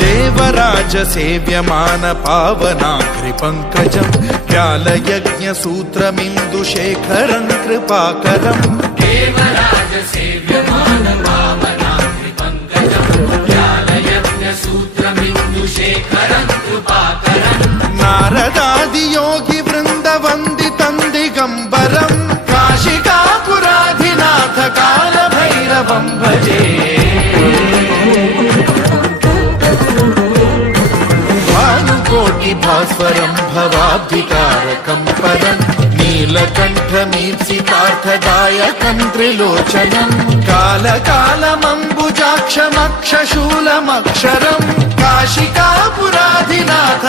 देवराज सेव्यमान पावनाग्रि पंकजं व्यालयज्ञ सूत्रमिन्दुशेखरं कृपाकरं देवराज सेव्यमान पावनाग्रि पंकजं व्यालयज्ञ सूत्रमिन्दुशेखरं कृपाकरं नारदादि योगी वृन्द वन्दितं दिगम्बरं काशिकापुराधिनाथ काल भैरवं भजे भास्वरं भवाब्धिकारकं परं नीलकण्ठमीप्सितार्थदायकं त्रिलोचनं कालकालमम्बुजाक्षमक्षशूलमक्षरं काशिका